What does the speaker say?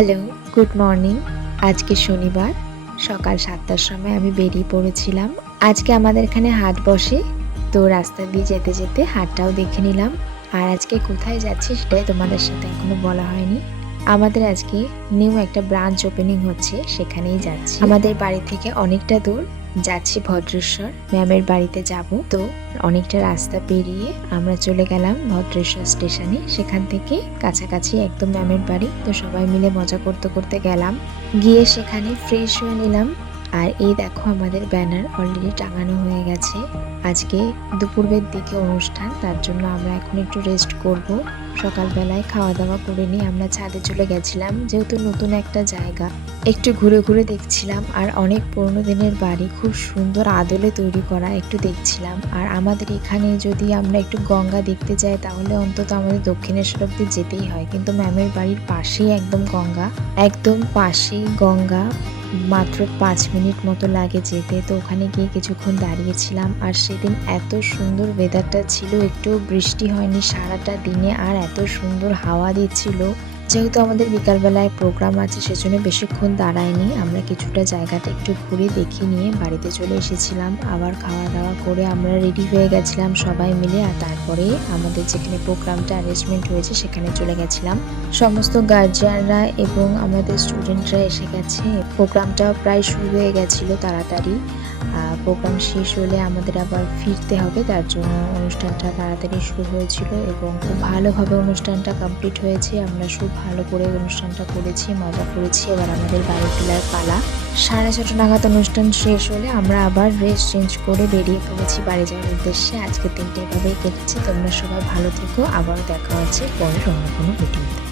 Hello, good morning. আজকে শনিবার সকাল ৭টার সময় আমি বেরিয়ে পড়েছিলাম। আজকে আমাদের এখানে হাট বসে, তো রাস্তা দিয়ে যেতে যেতে হাটটাও দেখে নিলাম। আর আজকে কোথায় যাচ্ছি সেটাই তোমাদের সাথে এখনো বলা হয়নি। আমাদের আজকে নিউ একটা ব্রাঞ্চ ওপেনিং হচ্ছে, সেখানেই যাচ্ছি। আমাদের বাড়ি থেকে অনেকটা দূর, যাচ্ছি ভদ্রেশ্বর ম্যামের বাড়িতে যাব। তো অনেকটা রাস্তা পেরিয়ে আমরা চলে গেলাম ভদ্রেশ্বর স্টেশনে। সেখান থেকে কাছাকাছি একদম ম্যামের বাড়ি। তো সবাই মিলে মজা করতে করতে গেলাম, গিয়ে সেখানে ফ্রেশ হয়ে নিলাম। আর এই দেখো আমাদের ব্যানার অলরেডি টাঙানো হয়ে গেছে। আজকে দুপুরের দিকে অনুষ্ঠান, তার জন্য আমরা এখন একটু রেস্ট করব। সকালবেলায় খাওয়া দাওয়া করে নিয়ে আমরা ছাদে চলে গেছিলাম, যেহেতু নতুন একটা জায়গা একটু ঘুরে ঘুরে দেখছিলাম। আর অনেক পুরোনো দিনের বাড়ি, খুব সুন্দর আদলে তৈরি করা, একটু দেখছিলাম। আর আমাদের এখানে যদি আমরা একটু গঙ্গা দেখতে যাই তাহলে অন্তত আমাদের দক্ষিণেশ্বর অব্দি যেতেই হয়, কিন্তু ম্যামের বাড়ির পাশেই একদম গঙ্গা, একদম পাশেই গঙ্গা। মাত্র 5 মিনিট মতো লাগে যেতে। তো ওখানে গিয়ে কিছুক্ষণ দাঁড়িয়েছিলাম। আর সেদিন এত সুন্দর ওয়েদারটা ছিল, একটু বৃষ্টি হয়নি সারাটা দিনে, আর এত সুন্দর হাওয়া দিচ্ছিল। যেহেতু আমাদের বিকালবেলায় প্রোগ্রাম আছে, সেজন্য বেশিক্ষণ দাঁড়ায়নি। আমরা কিছুটা জায়গাটা একটু ঘুরে দেখে নিয়ে বাড়িতে চলে এসেছিলাম। আবার খাওয়া দাওয়া করে আমরা রেডি হয়ে গেছিলাম সবাই মিলে। আর তারপরে আমাদের যেখানে প্রোগ্রামটা অ্যারেঞ্জমেন্ট হয়েছে সেখানে চলে গেছিলাম। সমস্ত গার্জিয়ানরা এবং আমাদের স্টুডেন্টরা এসে গেছে। প্রোগ্রামটা প্রায় শুরু হয়ে গেছিলো তাড়াতাড়ি। প্রোগ্রাম শেষ হলে আমাদের আবার ফিরতে হবে, তার জন্য অনুষ্ঠানটা তাড়াতাড়ি শুরু হয়েছিল এবং খুব ভালোভাবে অনুষ্ঠানটা কমপ্লিট হয়েছে। আমরা খুব ভালো করে অনুষ্ঠানটা করেছি, মজা করেছি। এবার আমাদের বাড়ি ফেরার পালা। 6:30 নাগাদ অনুষ্ঠান শেষ হলে আমরা আবার ড্রেস চেঞ্জ করে বেরিয়ে পড়েছি বাড়ি যাওয়ার উদ্দেশ্যে। আজকের দিনটা এভাবেই কেটেছে। তোমরা সবাই ভালো থেকো, আবারও দেখা হচ্ছে পরের অন্য কোনো ভিডিওতে।